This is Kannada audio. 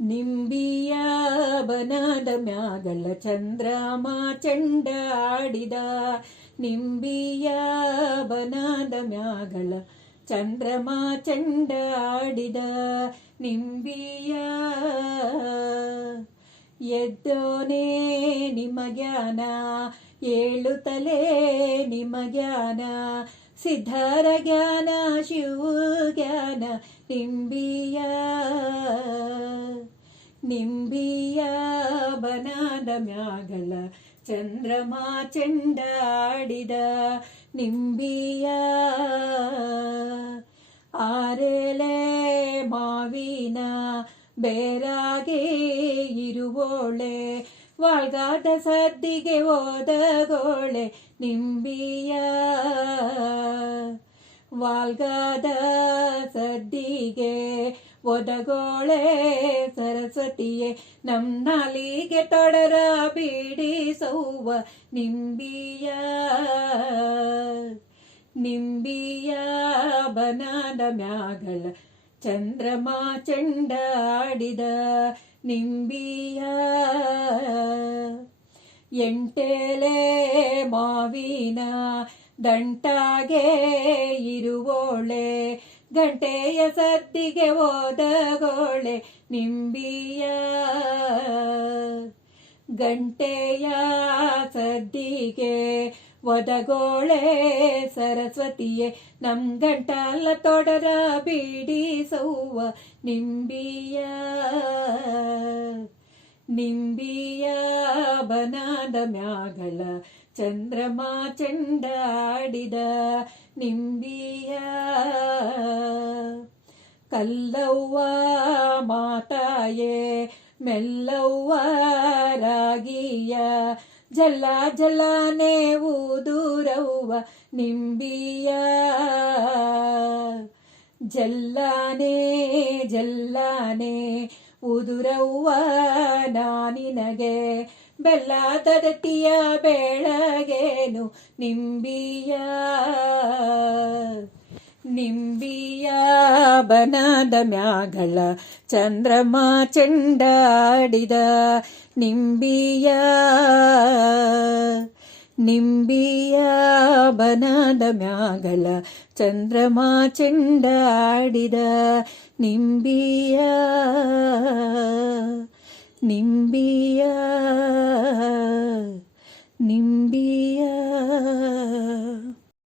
ನಿಂಬಿಯ ಬನದ ಮ್ಯಾಗಳ ಚಂದ್ರಮ ಆಡಿದ ನಿಂಬಿಯ ಬನದ ಮ್ಯಾಗಳ ಚಂದ್ರಮ ಆಡಿದ ನಿಂಬಿಯ ಎದ್ದೋನೇ ನಿಮ್ಮ ಜ್ಞಾನ, ಏಳುತ್ತಲೇ ಜ್ಞಾನ. ಸಿದ್ಧರ ಜ್ಞಾನ, ಶಿವ ಜ್ಞಾನ, ನಿಂಬಿಯ ನಿಂಬಿಯ ಬನದ ಮ್ಯಾಗಳ ಚಂದ್ರಮ ಚೆಂಡಾಡಿದ ನಿಂಬಿಯ ಆರೆಲೆ ಮಾವಿನ ಬೇರಾಗೆ ಇರುವೋಳೆ, ವಾಳ್ಗಾದ ಸದ್ದಿಗೆ ಓದಗೋಳೆ ನಿಂಬಿಯ. ವಾಲ್ಗಾದ ಸದ್ದಿಗೆ ಒದಗೋಳೆ ಸರಸ್ವತಿಯೇ ನಮ್ಮಲಿಗೆ ತೊಡರ ಬೀಡಿಸೌವ ನಿಂಬಿಯ ನಿಂಬಿಯ ಬನದ ಮ್ಯಾಗಳ ಚಂದ್ರಮ ಆಡಿದ ನಿಂಬಿಯ. ಎಂಟೆಲೆ ಮಾವಿನ ದಂಟಾಗೆ ಇರುವೋಳೆ ಗಂಟೆಯ ಸದ್ದಿಗೆ ಓದಗೋಳೆ ನಿಂಬಿಯ. ಗಂಟೆಯ ಸದ್ದಿಗೆ ಒದಗೋಳೆ ಸರಸ್ವತಿಯೇ, ನಮ್ ಗಂಟಲ್ಲ ತೊಡರ ಬೀಡಿಸೌವ ನಿಂಬಿಯ. ನಿಂಬಿಯ ಬನಾದ ಮ್ಯಾಗಳ ಚಂದ್ರಮಾ ಚೆಂಡಾಡಿದ ನಿಂಬಿಯ. ಕಲ್ಲವ್ವ ಮಾತಾಯೇ, ಮೆಲ್ಲವ್ವ ರಾಗಿಯ, ಜಲ್ಲ ಜಲ್ಲನೆ ಊದೂರವ್ವ ನಿಂಬಿಯ. ಜಲ್ಲಾನೆ ಜಲ್ಲಾನೆ ಉದುರವ್ವ ನಾನಿನಗೆ ಬೆಲ್ಲದತಿಯ ಬೆಳಗೇನು ನಿಂಬಿಯ. ನಿಂಬಿಯ. ಬನದ ಮ್ಯಾಗಳ ಚಂದ್ರಮ ಚೆಂಡಾಡಿದ ನಿಂಬಿಯ ನಿಂಬಿಯ ಬನದ ಮ್ಯಾಗಳ ಚಂದ್ರಮ ಚೆಂಡಾಡಿದ ನಿಂಬಿಯ ನಿಂಬಿಯ ನಿಂಬಿಯ